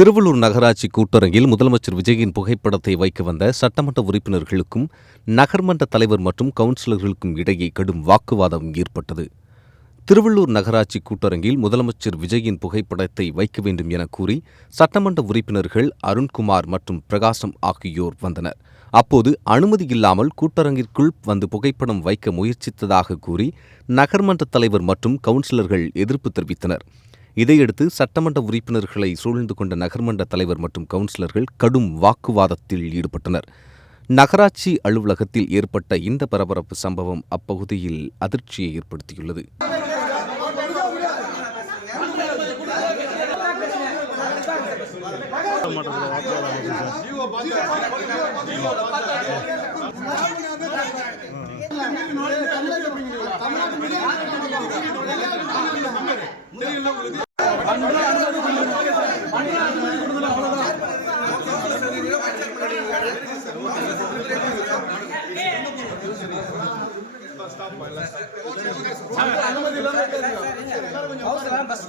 திருவள்ளூர் நகராட்சி கூட்டரங்கில் முதலமைச்சர் விஜயின் புகைப்படத்தை வைக்க வந்த சட்டமன்ற உறுப்பினர்களுக்கும் நகர்மன்ற தலைவர் மற்றும் கவுன்சிலர்களுக்கும் இடையே கடும் வாக்குவாதம் ஏற்பட்டது. திருவள்ளூர் நகராட்சி கூட்டரங்கில் முதலமைச்சர் விஜயின் புகைப்படத்தை வைக்க வேண்டும் என கூறி சட்டமன்ற உறுப்பினர்கள் அருண்குமார் மற்றும் பிரகாசம் ஆகியோர் வந்தனர். அப்போது அனுமதி இல்லாமல் கூட்டரங்கிற்குள் வந்து புகைப்படம் வைக்க முயற்சித்ததாக கூறி நகர்மன்ற தலைவர் மற்றும் கவுன்சிலர்கள் எதிர்ப்பு தெரிவித்தனர். இதையடுத்து சட்டமன்ற உறுப்பினர்களை சூழ்ந்து கொண்ட நகர்மன்ற தலைவர் மற்றும் கவுன்சிலர்கள் கடும் வாக்குவாதத்தில் ஈடுபட்டனர். நகராட்சி அலுவலகத்தில் ஏற்பட்ட இந்த பரபரப்பு சம்பவம் அப்பகுதியில் அதிர்ச்சியை ஏற்படுத்தியுள்ளது. Bas,